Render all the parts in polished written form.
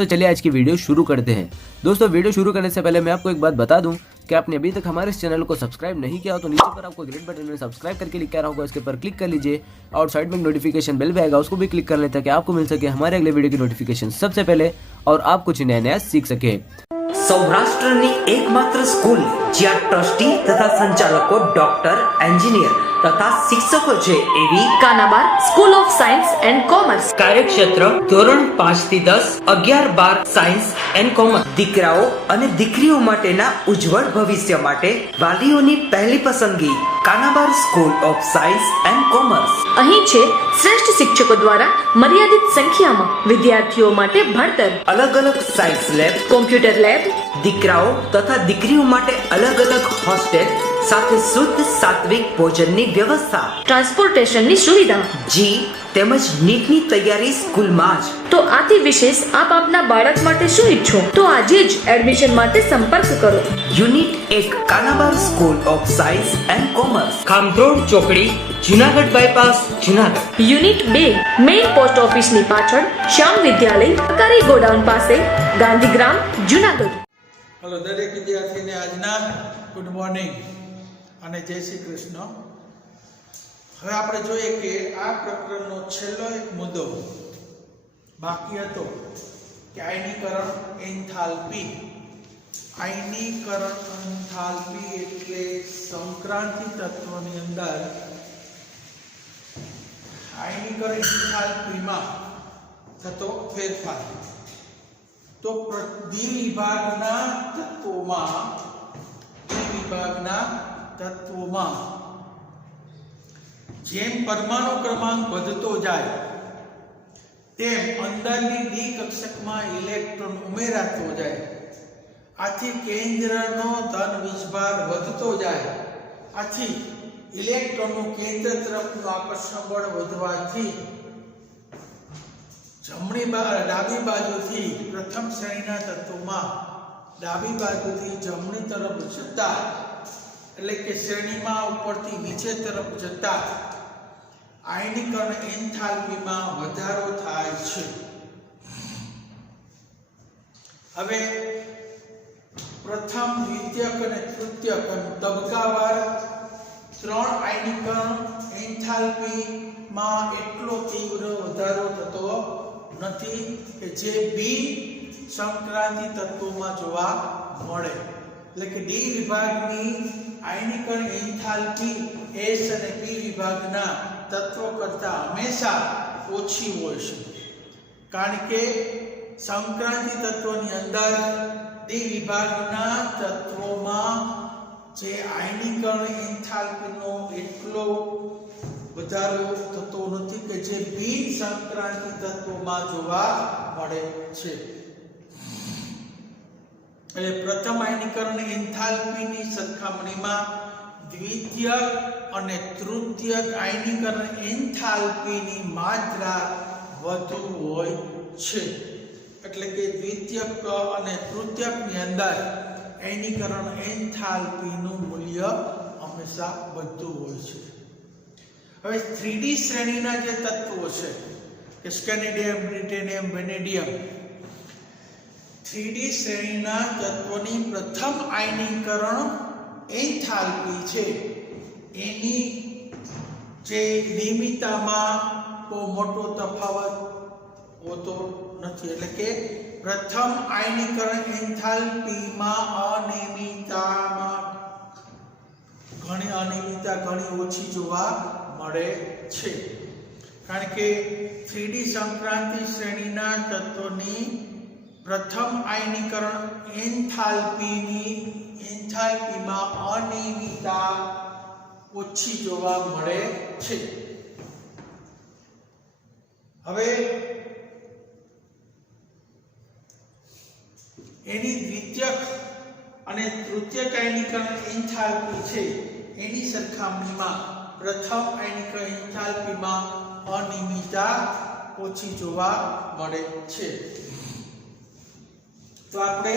दोस्तों चलिए आज की वीडियो शुरू करते हैं। दोस्तों वीडियो शुरू करने से पहले मैं आपको एक बात बता दूं कि आपने अभी तक हमारे इस चैनल को सब्सक्राइब नहीं किया हो तो नीचे पर आपको ग्रीन बटन में सब्सक्राइब करके लिखा रहा होगा, इसके ऊपर क्लिक कर लीजिए और साइड में नोटिफिकेशन बेल भी आएगा, उसको भी क्लिक कर लें ताकि आपको मिल सके हमारे अगले वीडियो की नोटिफिकेशन सबसे पहले और आप कुछ नया सीख सके। સૌરાષ્ટ્રની એકમાત્ર સ્કૂલ જ્યાં ટ્રસ્ટી તથા સંચાલકો ડોક્ટર, એન્જિનિયર તથા શિક્ષકો છે એવી Kanabar school of science and commerce. કાર્યક્ષેત્ર ધોરણ 5 થી 10, 11-12 સાયન્સ એન્ડ કોમર્સ। દીકરાઓ અને દીકરીઓ માટેના ઉજ્જવળ ભવિષ્ય માટે વાલીઓની પહેલી પસંદગી Kanabar school of science and commerce. અહીં છે શ્રેષ્ઠ શિક્ષકો દ્વારા મર્યાદિત સંખ્યામાં વિદ્યાર્થીઓ માટે ભણતર, અલગ અલગ સાયન્સ લેબ, કોમ્પ્યુટર લેબ, દીકરાઓ તથા દીકરીઓ માટે અલગ અલગ હોસ્ટેલ સાથે શુદ્ધ સાત્વિક ભોજનની વ્યવસ્થા, ટ્રાન્સપોર્ટેશનની સુવિધા, જી તેમજ નીટની તૈયારી સ્કૂલમાં જ। તો આથી વિશેષ આપ આપના બાળક માટે શું ઈચ્છો તો આજે જ એડમિશન માટે સંપર્ક કરો। Unit 1 Kanabar school of science and commerce, ખામરોડ ચોકડી, Junagadh bypass, Junagadh. Unit 2 main post ઓફિસની પાછળ, શ્યામ વિદ્યાલય, સરકારી ગોડાઉન પાસે, ગાંધીગ્રામ, જુનાગઢ। हेलो दरेक विद्यार्थी ने आजना गुड मॉर्निंग અને જય શ્રી કૃષ્ણ। હવે આપણે જોઈએ કે આ પ્રકરણનો છેલ્લો એક મુદ્દો બાકી હતો કે આયનીકરણ એન્થાલ્પી। આયનીકરણ એન્થાલ્પી એટલે સંક્રાંતિ તત્વની અંદર આયનીકરણ એન્થાલ્પીમાં થતો ફેરફાર। तो द्विविभागना तत्वों जेम परमाणु क्रमांक बढ़तो जाए तेम अंदरनी डी कक्षक में इलेक्ट्रॉन उमेरातो जाए। आथी केंद्रनो धन विस्भार बढ़तो जाए। आथी इलेक्ट्रॉन केंद्र तरफ आकर्षण बळ वधवाथी जमणी डाबी बाजुथी प्रथम श्रेणीना तत्वोमां डाबी बाजुथी जमणी तरफ जता એટલે કે શ્રેણીમાં ઉપરથી નીચે તરફ જતા આયનીકરણ એન્થાલ્પીમાં વધારો થાય છે। હવે પ્રથમ દ્વિતીયક અને તૃતીયક તબક્કાવાર ત્રણ આયનીકરણ એન્થાલ્પીમાં એટલો તીવ્ર વધારો થતો નથી કે જે બી સંક્રાંતિ તત્વોમાં જોવા મળે। એટલે કે ડી વિભાગની આયનીકરણ એન્થાલ્પી એસ અને પી વિભાગના તત્વો કરતા હંમેશા ઓછી હોય છે, કારણ કે સંક્રાંતિ તત્વની અંદર ડી વિભાગના તત્વોમાં જે આયનીકરણ એન્થાલ્પીનો એટલો વધારો થતો નથી કે જે બી સંક્રાંતિ તત્વોમાં જોવા મળે છે। એટલે પ્રથમ આયનીકરણ એન્થાલ્પીની સરખામણીમાં દ્વિતીયક અને તૃતીયક આયનીકરણ એન્થાલ્પીની માત્રા વધુ હોય છે। એટલે કે દ્વિતીયક અને તૃતીયકની અંદર આયનીકરણ એન્થાલ્પીનું મૂલ્ય હંમેશા વધુ હોય છે। હવે 3D શ્રેણીના જે તત્વો છે કે સ્કેનેડિયમ, બ્રિટેનિયમ, વેનેડિયમ, 3D શ્રેણીના તત્વોની પ્રથમ આયનીકરણ એન્થાલ્પી છે એની જે નિયમિતતામાં બહુ મોટો તફાવત હોતો નથી। એટલે કે પ્રથમ આયનીકરણ એન્થાલ્પીમાં અનિયમિતતામાં ઘણી અનિયમિતતા ઘણી ઓછી જોવા મળે છે, કારણ કે 3D સંક્રાંતિ શ્રેણીના તત્વોની પ્રથમ આયનીકરણ એન્થાલ્પીમાં અનિયમિતતા ઓછી જોવા મળે છે। હવે એની દ્વિતીયક અને તૃતીયક આયનીકરણ એન્થાલ્પી છે એની સરખામણીમાં પ્રથમ આયનીકરણ એન્થાલ્પીમાં અનિયમિતતા ઓછી જોવા મળે છે। તો આપણે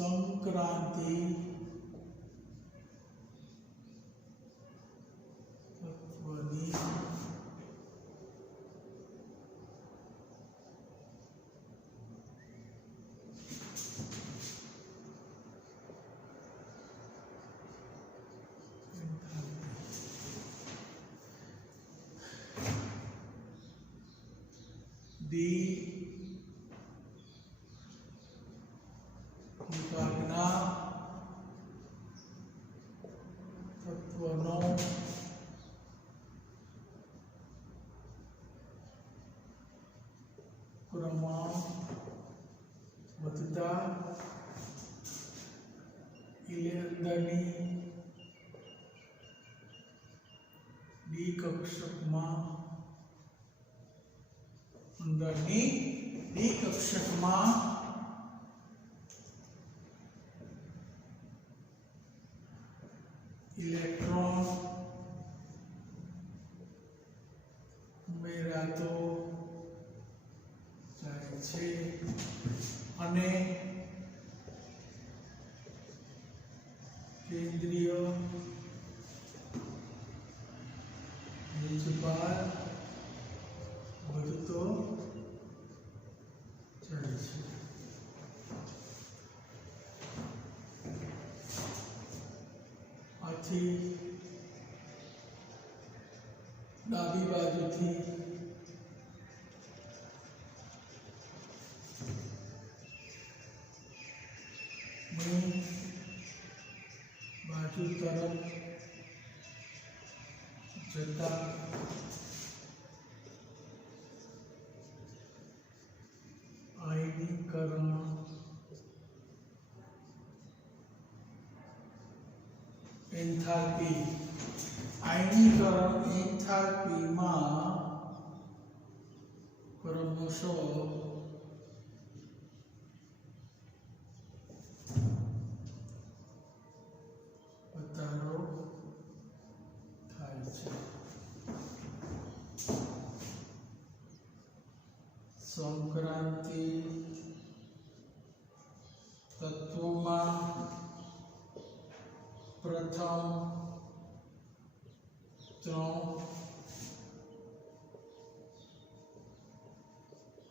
संक्रांति ડી વિભાગના તત્વનો ક્રમાંક વધતા અંદરની ડી કક્ષકમાં ઇલેક્ટ્રોન ઉમેરાતો જાય છે અને કેન્દ્રીય વીજભાર વધતો જાય છે. આથી ડાબી બાજુથી બાજુ તરફ જતા આયનીકરણ એન્થાલ્પી એન્થાલ્પીમાં ક્રમશઃ વધારો થાય છે. સંક્રાંતિ તત્વોમાં પ્રથમ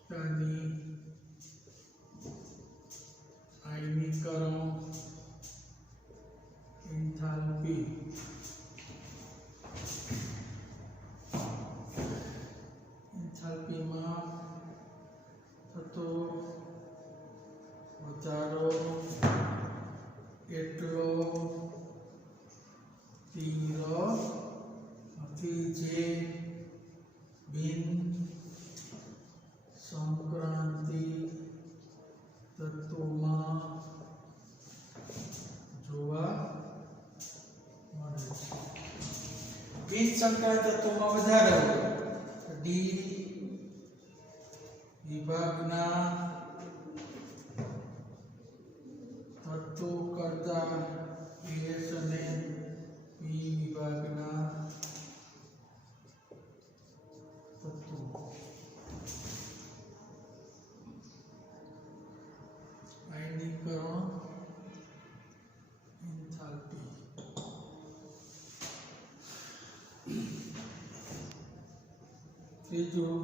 3 ની આયનીકરણ એન્થાલ્પી એન્થાલ્પીમાં થતો વધારો એટલો તીવ્ર નથી જે બિન સંક્રાંતિ તત્વોમાં જોવા મળે છે. બિન સંક્રાંતિ તત્વોમાં વધારો ડી વિભાગના તત્વો કરતા એસ અને પી વિભાગના તત્વો આયનીકરણ એન્થાલ્પી. ત્રીજું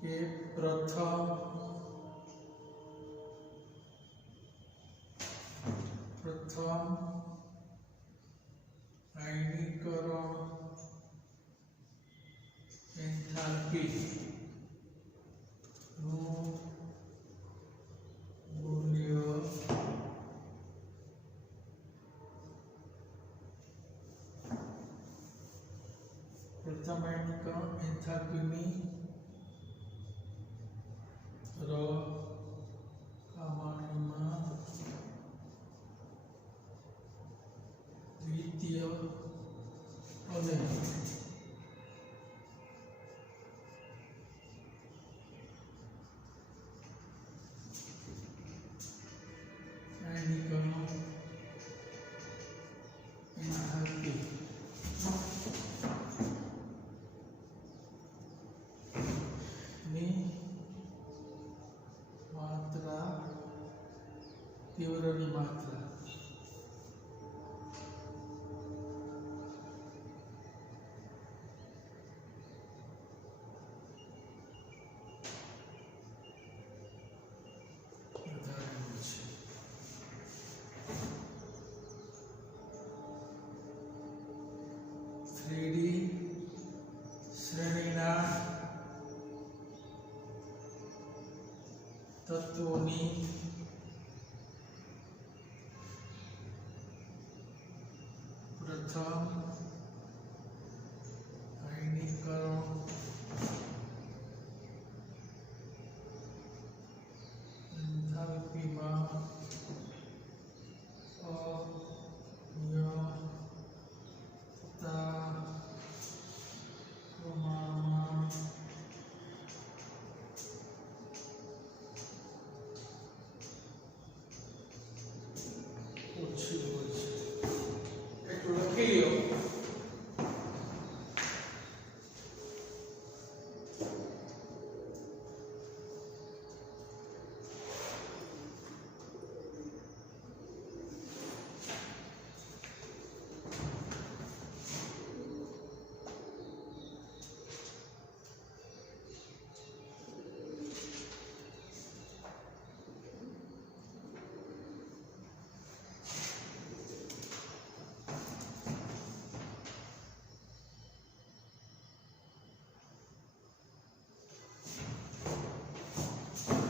કે પ્રથમ આયનીકરણ એન્થાલ્પી નું મૂલ્ય પ્રથમ આયનીકરણ એન્થાલ્પીની કમાણીમાં દ્વિતીય અને આયનીકરણ એન્થાલ્પી ની માત્રા તીવ્રની માત્રા શ્રેણીના તત્વોની પ્રથમ આયનીકરણ એન્થાલ્પીમાં અનિયમિતતા પ્રમાણમાં ઓછી હોય છે એટલું લખી લો.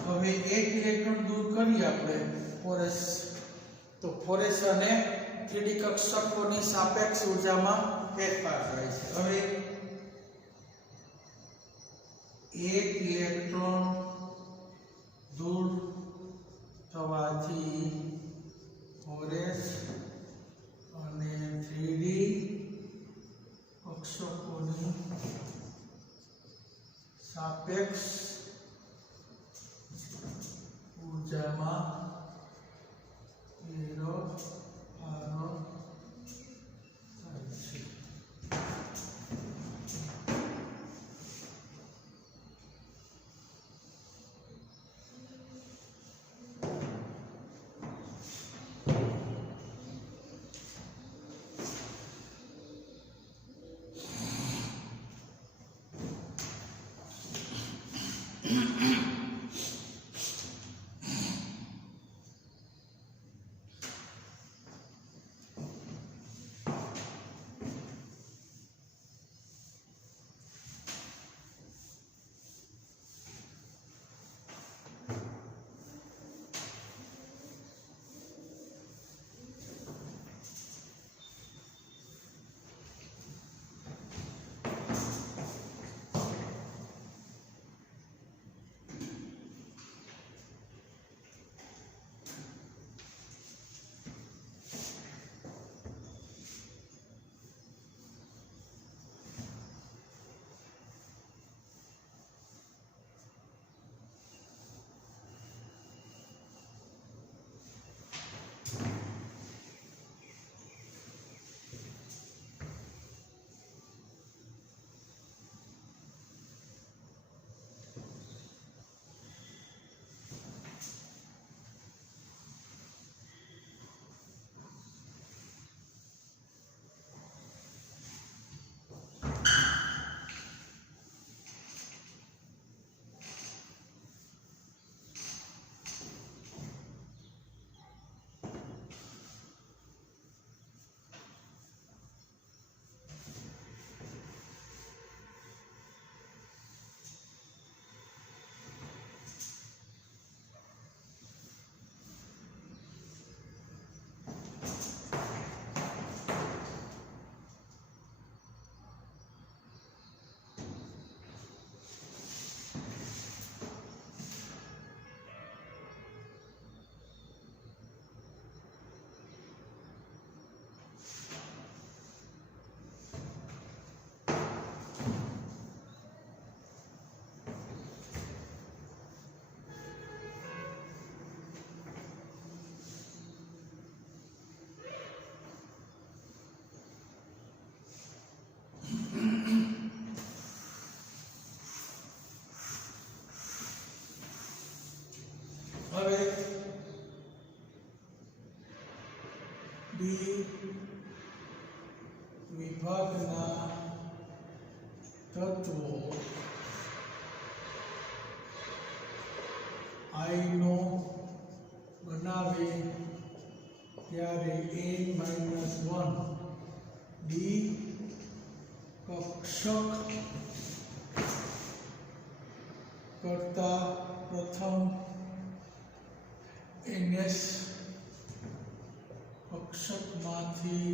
હવે એક ઇલેક્ટ્રોન દૂર કરીએ આપણે ફોરેસ, તો ફોરેસ અને 3D કક્ષકોની સાપેક્ષ ઊર્જામાં ફેરફાર થાય છે. હવે એક ઇલેક્ટ્રોન દૂર થવાથી ફોરેસ અને 3D કક્ષકોની સાપેક્ષ ઊર્જામાં ફેરફાર થાય છે. હવે ડી વિભાગના તત્વો આયનો બનાવે ત્યારે n-1 ડી કક્ષક કરતા પ્રથમ NS કક્ષકમાંથી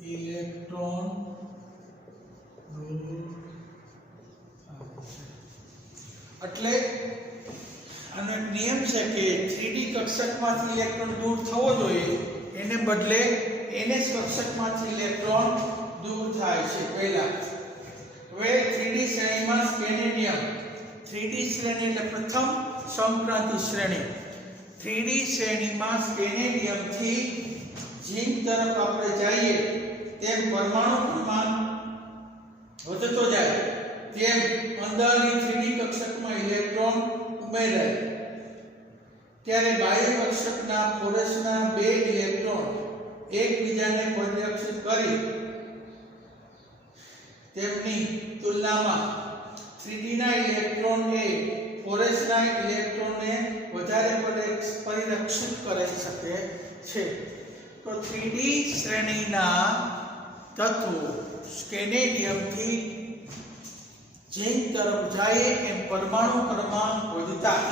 ઇલેક્ટ્રોન દૂર થાય છે. એટલે અને નિયમ છે કે 3D કક્ષકમાંથી ઇલેક્ટ્રોન દૂર થવો જોઈએ, એને બદલે NS કક્ષકમાંથી ઇલેક્ટ્રોન દૂર થાય છે પહેલા. હવે 3D શ્રેણીમાં સ્કેનેડિયમ 3D શ્રેણી એટલે પ્રથમ સમક્રાંતિ શ્રેણી. 3D શ્રેણીમાં સ્કેનેડિયમ થી ઝિંક તરફ આપણે જઈએ તેમ પરમાણુ ક્રમાંક વધતો જાય તેમ અંદરની 3D કક્ષકમાં ઇલેક્ટ્રોન ઉમેરાય. ત્યારે બાહ્ય કક્ષકના ફોરસના બે ઇલેક્ટ્રોન એકબીજાને પરિરક્ષિત કરી તેમની તુલનામાં 3D ના ઇલેક્ટ્રોન એ ફોરસના ઇલેક્ટ્રોનને વધારે પરિરક્ષિત કરી શકે છે. તો 3D શ્રેણીના તત્વો સ્કેનેડિયમથી ઝિંક તરફ જાય એમ પરમાણુ ક્રમાંક વધતા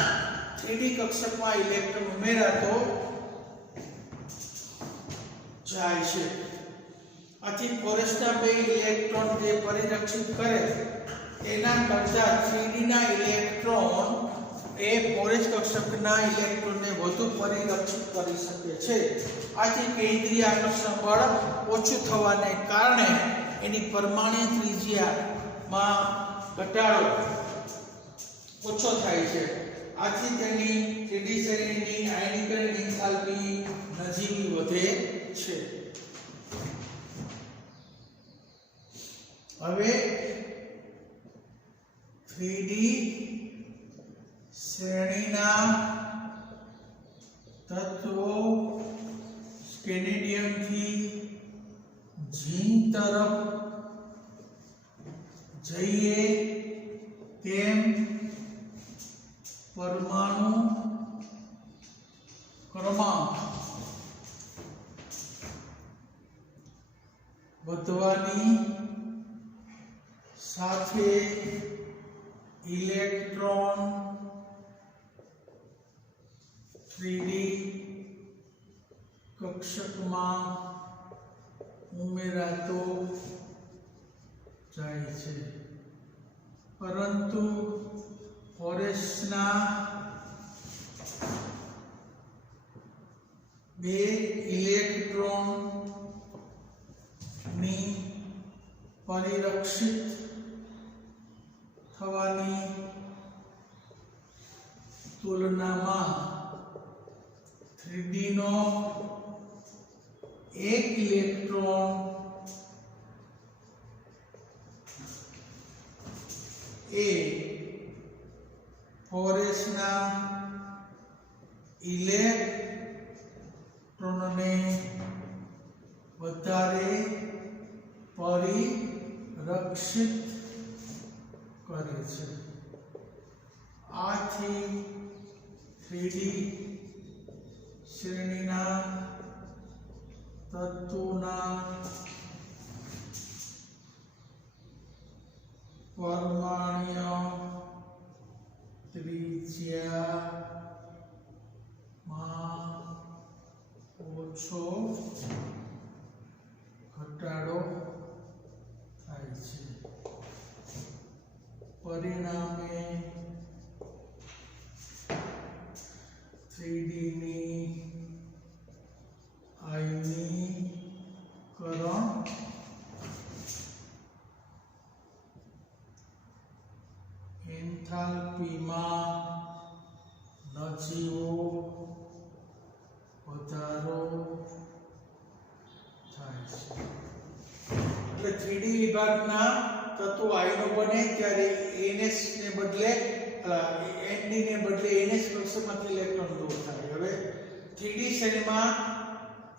3D કક્ષકમાં ઇલેક્ટ્રોન ઉમેરાતો જાય છે. આથી ફોરસના બે ઇલેક્ટ્રોન જે પરિરક્ષિત કરે તેના કરતા 3D ના ઇલેક્ટ્રોન એ ફોરસ કક્ષકના ઇલેક્ટ્રોનને વધુ પરિરક્ષિત કરી શકે છે. આથી કેન્દ્રીય આકર્ષણ બળ ઓછું થવાને કારણે એની પરમાણુ ત્રિજ્યામાં ઘટાડો ઓછો થાય છે. આથી તેની 3D શ્રેણીની આયનીકરણ એન્થાલ્પી નજીવી વધે છે. હવે 3D શ્રેણીના તત્વો સ્કેનેડિયમથી ઝિંક તરફ જઈએ તેમ પરમાણુ ક્રમાંક વધવાની સાથે ઇલેક્ટ્રોન 3D કક્ષકમાં ઉમેરાતો જાય છે. પરંતુ ફોરસના બે ઇલેક્ટ્રોન ની પરિરક્ષિત થવાની તુલનામાં 3D નો એક ઇલેક્ટ્રોન એ ફોરસના ઇલેક્ટ્રોનને વધારે પરિરક્ષિત કરે છે. આથી 3D શ્રેણીના તત્વોના પરમાણ્વીય ત્રિજ્યામાં ઓછો ઘટાડો થાય છે. પરિણામે 3D ની આયનીકરણ એન્થાલ્પીમાં નજીવો વધારો થાય છે. એટલે 3D વિભાગના તત્વો આયનો બને ત્યારે NS ને બદલે ND ને બદલે NH કક્ષકમાંથી ઇલેક્ટ્રોન દૂર થાય. હવે 3D શ્રેણીમાં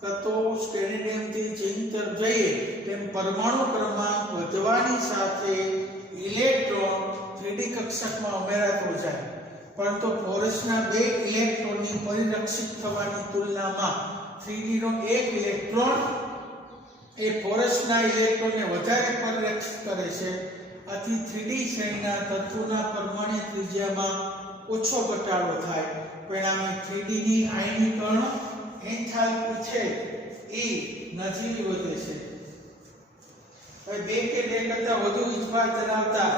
તત્વો સ્કેનેડિયમથી ઝિંક તરફ જઈએ તેમ પરમાણુ ક્રમાંક વધવાની સાથે ઇલેક્ટ્રોન 3D કક્ષકમાં ઉમેરાતો જાય. પરંતુ ફોરસના બે ઇલેક્ટ્રોનની પરિરક્ષિત થવાની તુલનામાં 3D નો એક ઇલેક્ટ્રોન એ ફોરસના ઇલેક્ટ્રોનને વધારે પરિરક્ષિત કરે છે. આથી 3D શ્રેણીના તત્વોના પરમાણુ ત્રિજ્યામાં ઓછો ઘટાડો થાય પરિણામે 3D ની આયનીકરણ એન્થાલ્પી છે એ નજીવી વધે છે। હવે બે કે બે કરતા વધુ વીજભાર ધરાવતા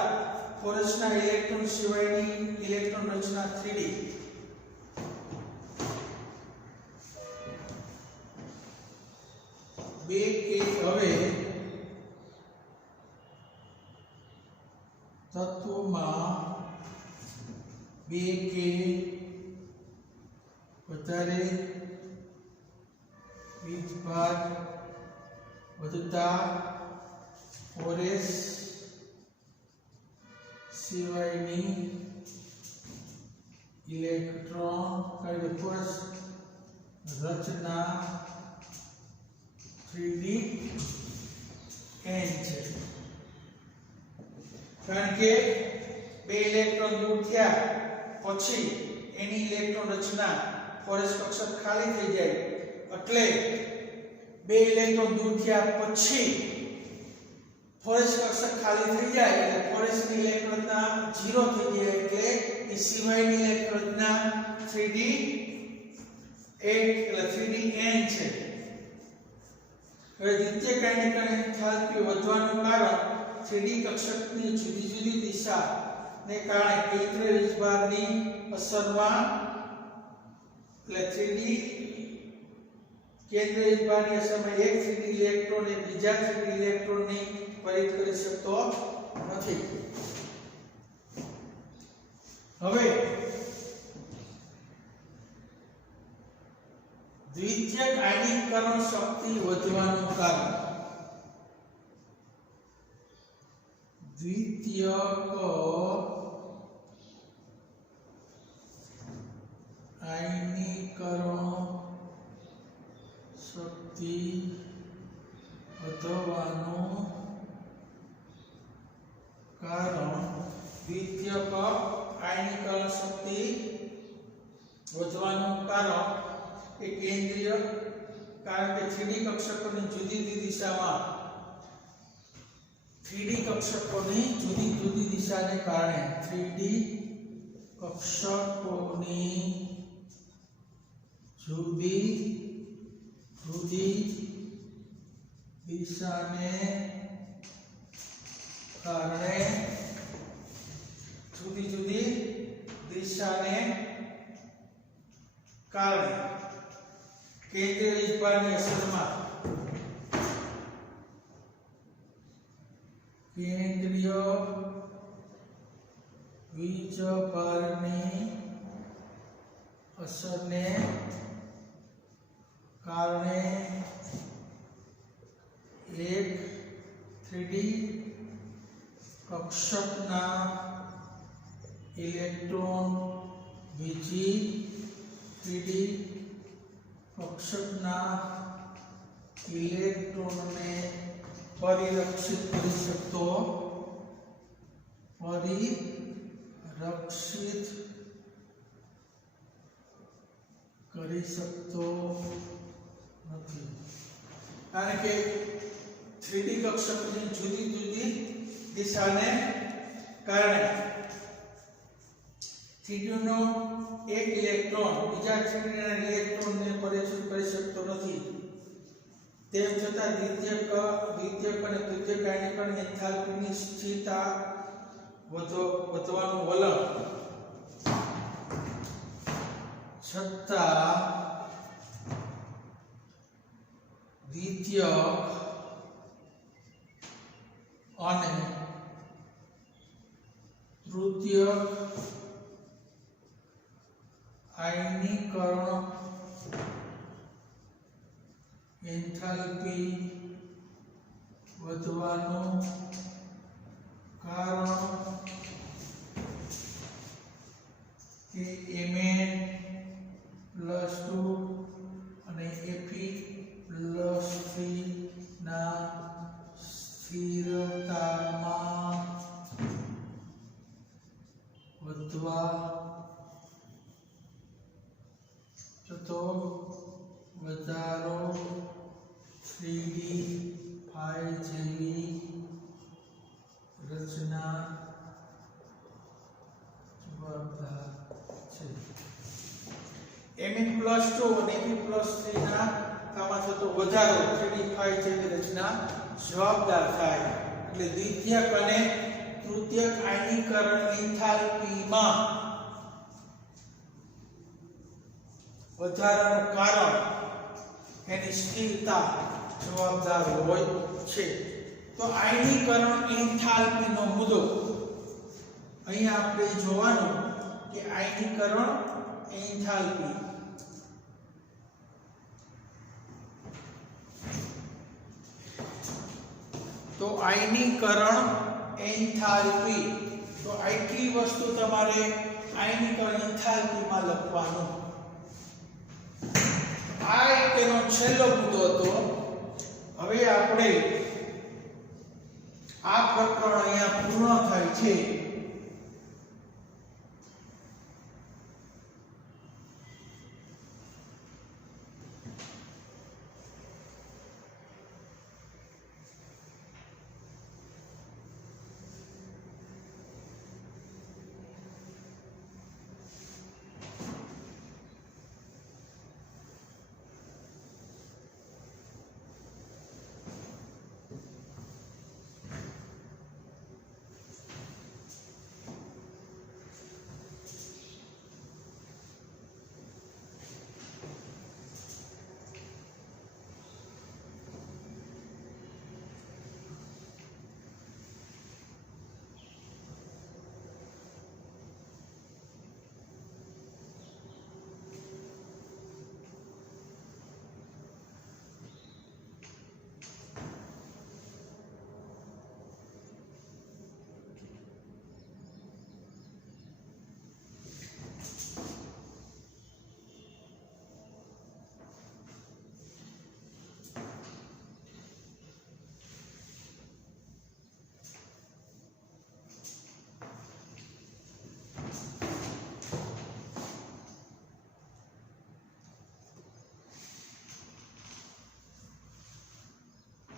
ફોરસના ઇલેક્ટ્રોન સિવાયની ઇલેક્ટ્રોન રચના 3D બે કે હવે તત્વમાં બે કે વધારે વીજભાર વધતા ફોરેસ સિવાયની ઇલેક્ટ્રોન ફોરસ રચના 3D n છે। કારણ કે બે ઇલેક્ટ્રોન દૂર થયા પછી એની ઇલેક્ટ્રોન રચના ફોરસ કક્ષક ખાલી થઈ જાય એટલે બે ઇલેક્ટ્રોન દૂર થયા પછી ફોરસ કક્ષક ખાલી થઈ જાય એટલે ફોરસની ઇલેક્ટ્રોન રચના 0 થઈ જાય એટલે એ સિવાયની ઇલેક્ટ્રોન રચના 3D 8 એટલે 3D n છે। હવે દ્વિતીય આયનીકરણ એન્થાલ્પી વધવાનું કારણ 3D કક્ષકની જુદી જુદી દિશાને કારણે કેન્દ્રીય વીજભારની અસરમાં એટલે 3D કેન્દ્રીય વીજભારની અસરમાં એક 3D ઇલેક્ટ્રોન એ બીજા 3D ઇલેક્ટ્રોનની પરિત કરી શકતો નથી। હવે દ્વિતીયક આયનીકરણ શક્તિ વધવાનું કારણ દ્વિતીયક આયનીકરણ શક્તિ વધવાનું કારણ દ્વિતીયક આયનીકરણ શક્તિ વધવાનું કારણ એ કેન્દ્રીય કારણ કે 3D કક્ષકોની જુદી જુદી દિશામાં 3D કક્ષકોની જુદી જુદી દિશાને કારણે 3D કક્ષકોની જુદી જુદી દિશાને કારણે જુદી જુદી દિશાને કારણે કેન્દ્રીય વીજભારની અસરમાં કેન્દ્રીય વીજભારની અસરને કારણે એક 3D કક્ષકના ઇલેક્ટ્રોન બીજી 3D કક્ષકના ઇલેક્ટ્રોનને પરિરક્ષિત કરી શકતો નથી। કારણ કે 3D કક્ષકની જુદી જુદી દિશાને કારણે 3D નો એક ઇલેક્ટ્રોન બીજા 3D ના ઇલેક્ટ્રોનને પરિરક્ષિત કરી શકતો નથી। તેમ છતાં દ્વિતીયક અને તૃતીયક આયનીકરણ એન્થાલ્પીની સ્થિરતા વધવાનું વલણ છતાં દ્વિતીયક અને તૃતીયક આયનીકરણ એન્થાલ્પી વધવાનું કારણ કે Mn+2 અને Fe+3 ના સ્થિરતામાં વધવા તો વધારો 3D 5 જેવી રચના જવાબદાર Fe+2 અને Fe+3 ના આમાં થતો વધારો 3d5 જેવી રચના જવાબદાર થાય એટલે દ્વિતીયક અને તૃતીયક આયનીકરણ એન્થાલ્પીમાં વધારાનું કારણ એની સ્થિરતા જવાબદાર હોય છે। તો આયનીકરણ એન્થાલ્પીનો મુદ્દો અહીંયા આપણે જોવાનું કે આયનીકરણ એન્થાલ્પી तो आयनीकरण एंथाल्पी तो आटली वस्तु तमारे आयनीकरण एंथाल्पी में लखवानुं आ एनो छेल्लो मुद्दो हतो। हवे आपणे आ प्रकरण अहींया पूर्ण थाय छे।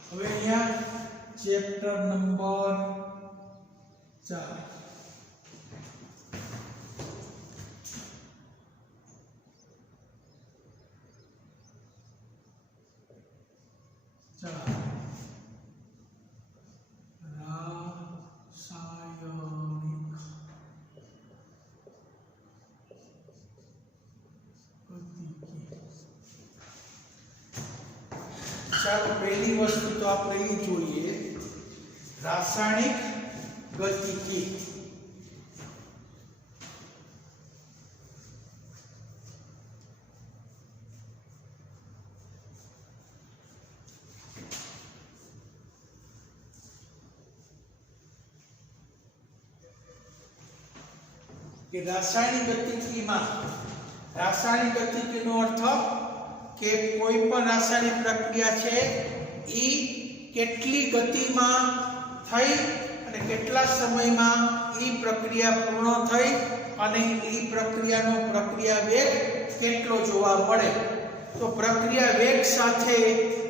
હવે અહીંયા ચેપ્ટર નંબર 4 चलो पहली वस्तु तो आप ये जोइए रासायनिक गतिकी। कि रासायनिक गतिकी में रासायनिक गतिकी नो अर्थ के कोई पण रासायनिक प्रक्रिया छे ई केटली गति में थई अने केटला समय में ई प्रक्रिया पूर्ण थई अने ई प्रक्रियानो प्रक्रिया वेग केटलो जोवा मळे। तो प्रक्रिया वेग साथे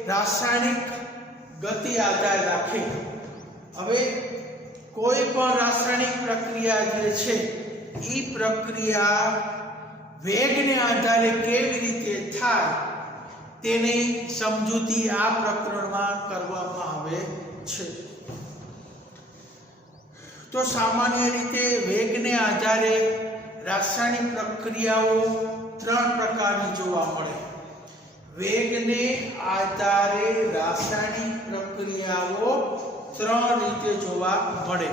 रासायनिक गति आधार राखे। हवे कोई पण रासायनिक प्रक्रिया जे छे ई प्रक्रिया वेगने आधारे केवी रीते थाय तेनी समजूती आ प्रकरणमां करवामां आवे छे। तो सामान्य रीते वेगने आधारे रासायनिक प्रक्रियाओ त्रण प्रकारनी जोवा मळे। वेगने आधारे रासायनिक प्रक्रियाओ त्रण रीते जोवा मळे।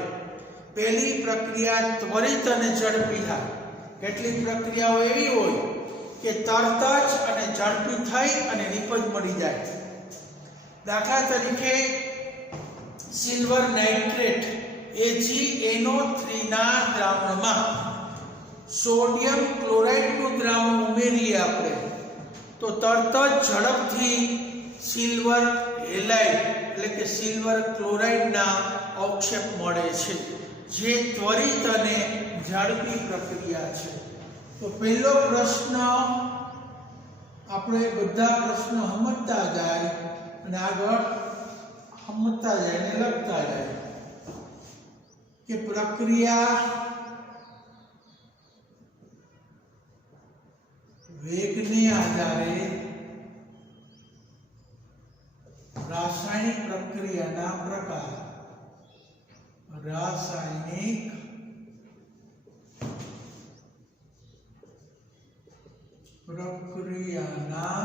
पहली प्रक्रिया त्वरित अने झड़पी थाय। કેટલીક પ્રક્રિયાઓ એવી હોય કે તરત જ અને ઝડપી થઈ અને નિપજ મળી જાય। દાખલા તરીકે સિલ્વર નાઇટ્રેટ AgNO3 ના દ્રાવણમાં સોડિયમ ક્લોરાઇડનું દ્રાવણ ઉમેરીએ આપણે તો તરત જ ઝડપથી સિલ્વર હેલાઇડ એટલે કે સિલ્વર ક્લોરાઇડના અવક્ષેપ મળે છે જે ત્વરિત અને ઝડપી પ્રક્રિયા છે। तो पहलो प्रश्न આપણે બધા પ્રશ્ન સમજતા જાય અને આગળ સમજતા જાય અને લખતા જાય કે પ્રક્રિયા વેગને આધારે રાસાયણિક પ્રક્રિયાના પ્રકાર. રાસાયણિક પ્રક્રિયાના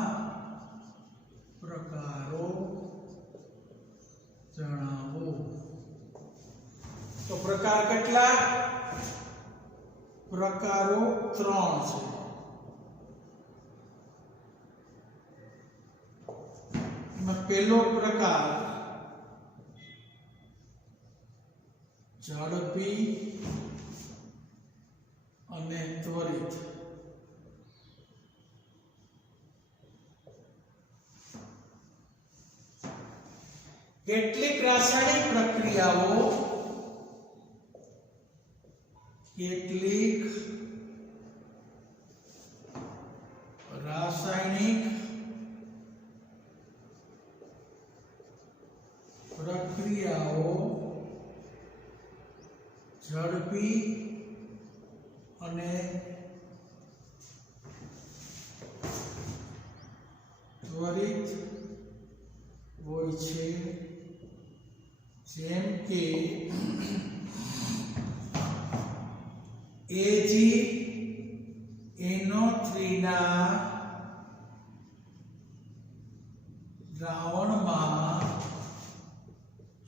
પ્રકારો જણાવો. તો પ્રકાર કેટલા? પ્રકારો 3 છે. એમાં પહેલો પ્રકાર ઝડપી અને ત્વરિત. કેટલીક રાસાયણિક પ્રક્રિયાઓ ઝડપી અને ત્વરિત હોય છે. જેમ કે AgNO3 ના દ્રાવણમાં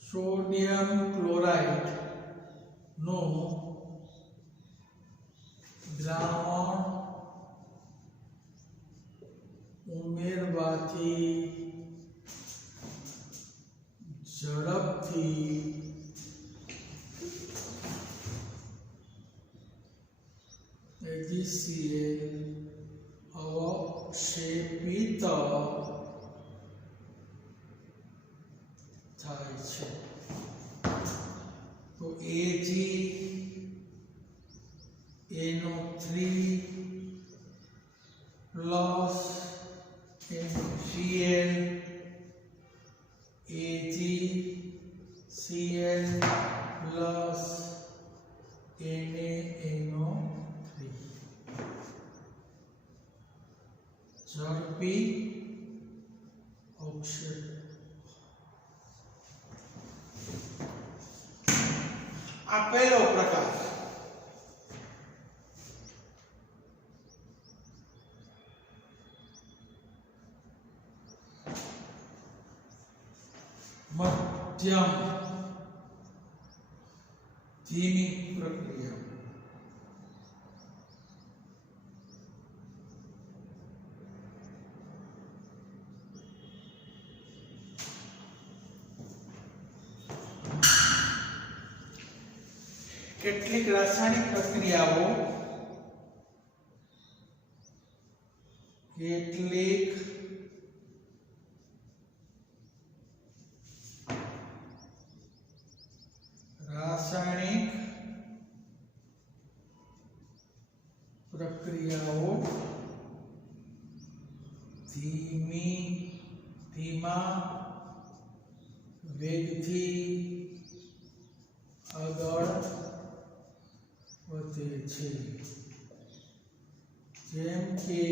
સોડિયમ ક્લોરાઇડ નો દ્રાવણ ઉમેરવાથી ઝડપથી AgCl અવક્ષેપિત થાય છે. તો AgNO3 plus HCl AgCl plus NaNO3 ઝડપી અવક્ષેપ. આ પહેલો પ્રકાર. મધ્યમ ધીમી પ્રક્રિયા. કેટલીક રાસાયણિક પ્રક્રિયાઓ ધીમા વેગથી આગળ વધે છે. જેમ કે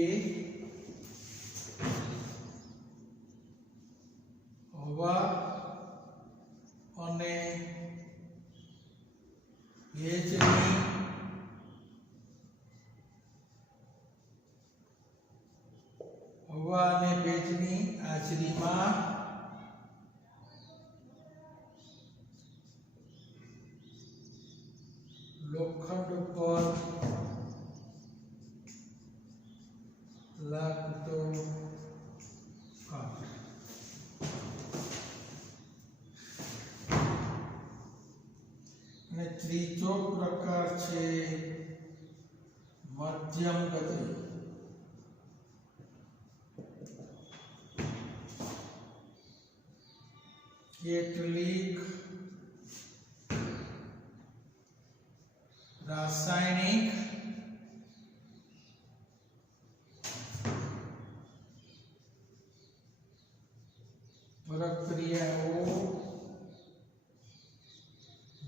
હવા અને ભેજની હાજરીમાં લોખંડ પર લાગતો કાટ. અને ત્રીજો પ્રકાર છે મધ્યમ ગતિ. કેટલીક રાસાયણિક પ્રક્રિયાઓ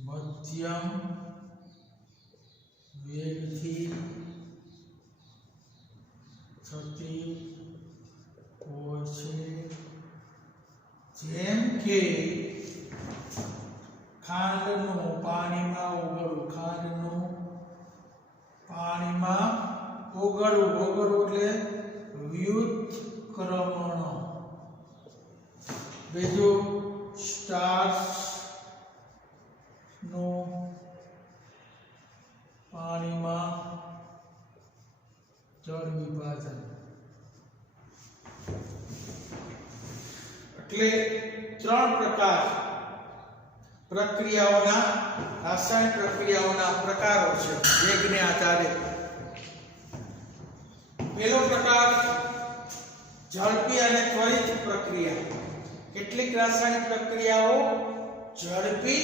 મધ્યમ વેગથી થતી ખાંડનું પાણીમાં ઓગળવું, ખાંડનું પાણીમાં ઓગળવું, ઓગળવું એટલે વ્યુત્ક્રમણ. બીજું સ્ટાર્ચ નું પાણીમાં જળ વિભાજન. એટલે 3 પ્રકાર પ્રક્રિયાઓના, રાસાયણિક પ્રક્રિયાઓના પ્રકારો છે વેગને આધારે. પહેલો પ્રકાર ઝડપી અને ત્વરિત પ્રક્રિયા. કેટલીક રાસાયણિક પ્રક્રિયાઓ ઝડપી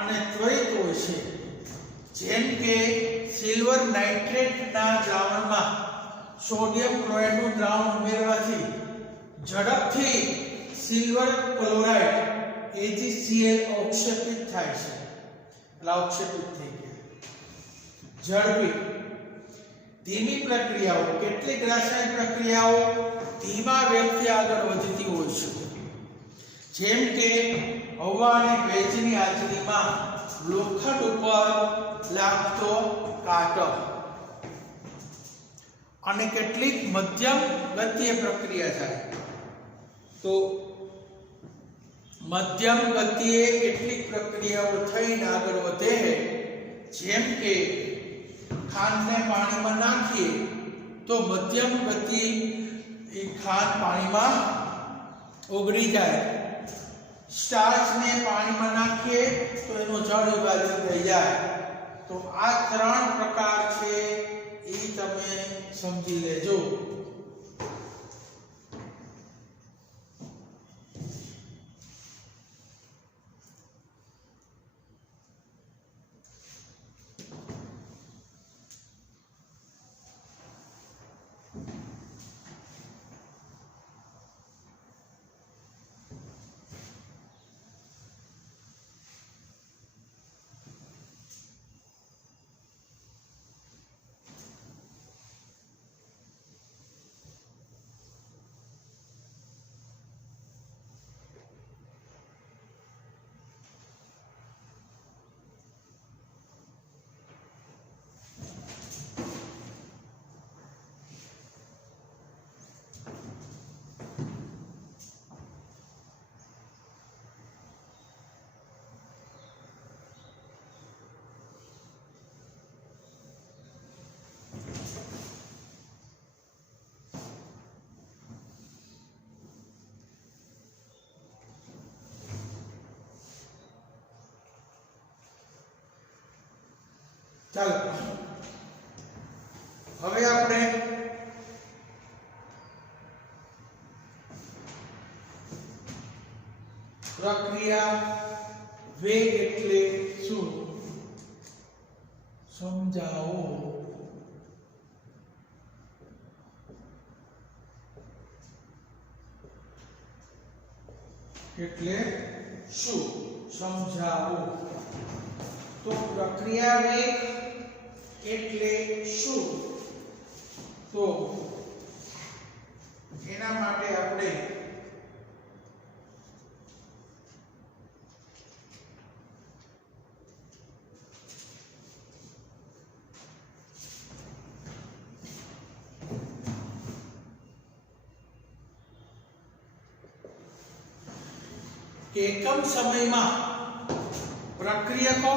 અને ત્વરિત હોય છે, જેમ કે સિલ્વર નાઇટ્રેટના દ્રાવણમાં સોડિયમ ક્લોરાઇડનું દ્રાવણ ઉમેરવાથી ઝડપથી સિલ્વર ક્લોરાઇડ AgCl અવક્ષેપિત થાય છે. એટલે અવક્ષેપિત થઈ ગયા. ઝડપી. ધીમી પ્રક્રિયાઓ. કેટલીક રાસાયણિક પ્રક્રિયાઓ ધીમા વેગથી આગળ વધતી હોય છે, જેમ કે હવા અને ભેજની હાજરીમાં લોખંડ ઉપર લાગતો કાંટો. અને કેટલીક મધ્યમ ગતિએ પ્રક્રિયા થાય. તો મધ્યમ ગતિએ કેટલીક પ્રક્રિયાઓ થઈને આગળ વધે, જેમ કે ખાંડને પાણીમાં નાખીએ તો મધ્યમ ગતિ એ ખાંડ પાણીમાં ઓગળી જાય. સ્ટાર્ચને પાણીમાં નાખીએ તો એનું જળ વિભાજન થઈ જાય. તો આ 3 પ્રકાર છે, એ તમે સમજી લેજો. ચાલો હવે આપણે પ્રક્રિયા વેગ એટલે શું સમજાવો. એટલે શું સમજાવો. તો પ્રક્રિયા વેગ એટલે શું, તો એના માટે આપણે એકમ સમયમાં પ્રક્રિયકો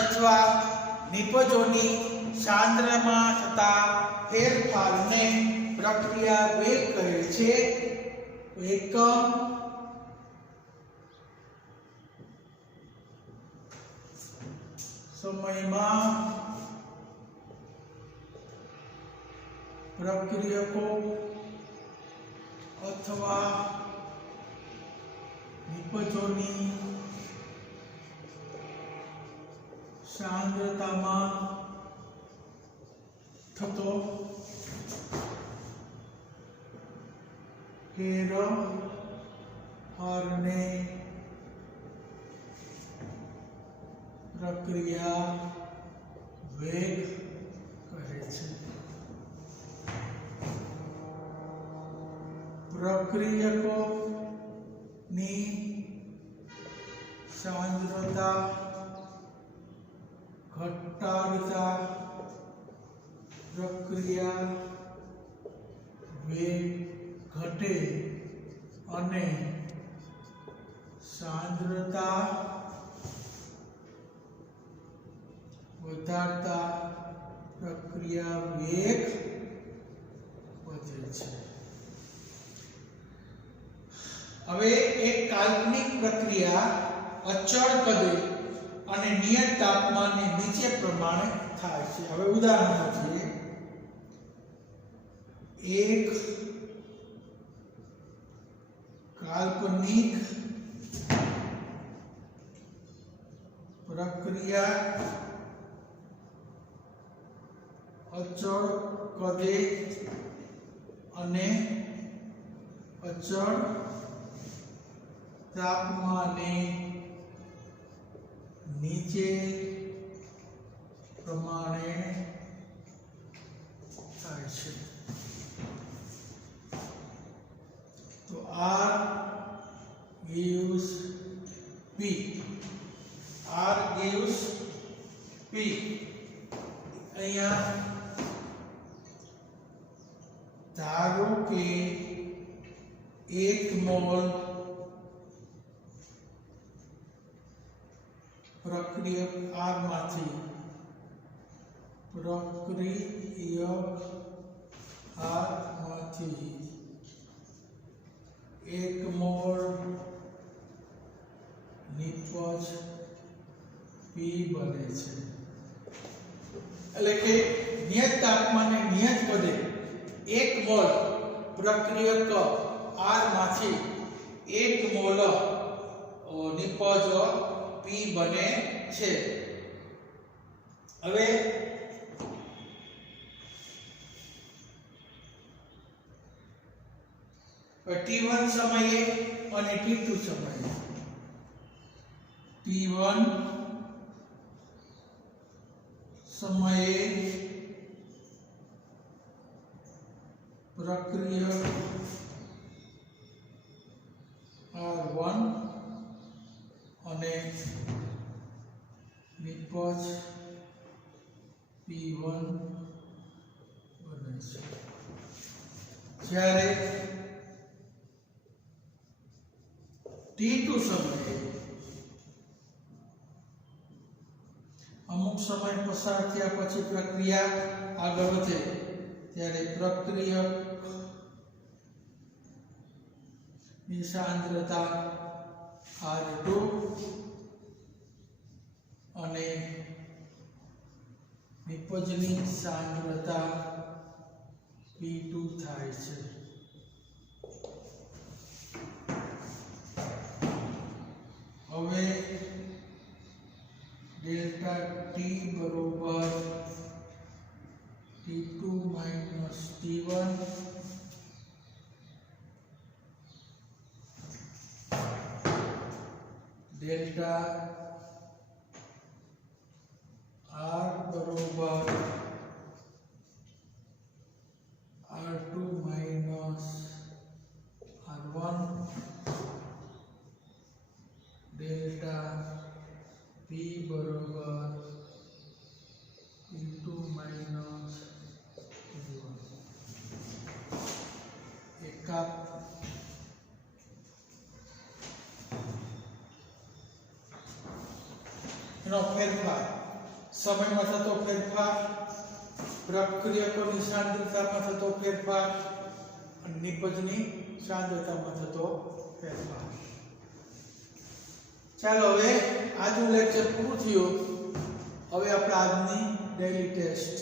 અથવા નિપજોની સાંદ્રતામાં થતા ફેરફારને પ્રક્રિયા વેગ કહે છે. એકમ સમયમાં પ્રક્રિયકો અથવા નિપજોની સાંદ્રતામાં થતો ફેરફારને પ્રક્રિયા વેગ કહે છે. પ્રક્રિયકોની सांद्रता घटाड़ता प्रक्रिया वेग घटे अने सांद्रता वधारता प्रक्रिया वेग વધે છે। હવે એક કાલ્પનિક પ્રક્રિયા અચળ કદે અને નિયત તાપમાને નીચે પ્રમાણે થાય છે। હવે ઉદાહરણ આપીએ। એક કાલ્પનિક પ્રક્રિયા અચળ કદે અને અચળ તાપમાને નીચે પ્રમાણે થાય છે। તો R gives P, R gives P। અહીંયા ધારો કે 1 મોલ પ્રક્રિયક R માંથી एक मोल निपज P बने छे। એટલે કે નિયત તાપમાને નિયત પદે 1 મોલ પ્રક્રિયક R માંથી 1 મોલ નિપજ P બને છે। હવે T1 સમયે અને T2 સમયે T1 સમયે પ્રક્રિયક R1 અને નિપજ P1 બને છે। જ્યારે T2 સમયે અમુક સમય પસાર થયા પછી પ્રક્રિયા આગળ વધે ત્યારે પ્રક્રિયક ની સાંદ્રતા R2 અને નિપજની સાંદ્રતા P2 થાય છે। હવે डेल्टा T बरोबर T2 minus T1 delta R बरोबर R2 minus R1 delta P बरोबर P2 माइनस P1 एका એનો ફેરફાર સમયમાં થતો ફેરફાર પ્રક્રિયકોની સાંદ્રતામાં થતો ફેરફાર અને નિપજની સાંદ્રતામાં થતો ફેરફાર। ચાલો હવે આજનું લેક્ચર પૂરું થયું। હવે આપણે આજની ડેઈલી ટેસ્ટ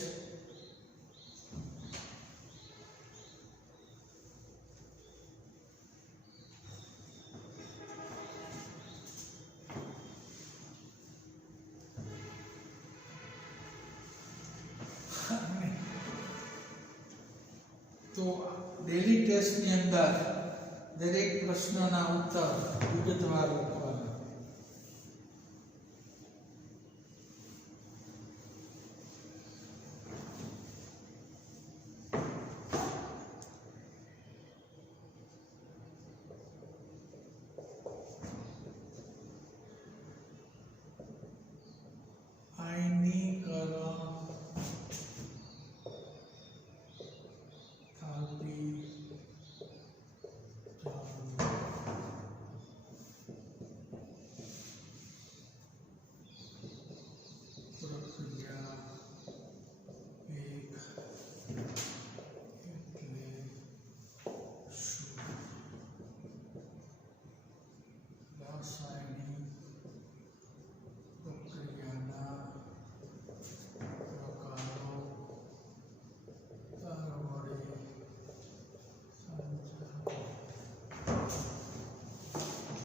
તો ડેઈલી ટેસ્ટની અંદર દરેક પ્રશ્નના ઉત્તર વિગતવાર લખવાના। આયનીકરણ થતી પ્રક્રિયા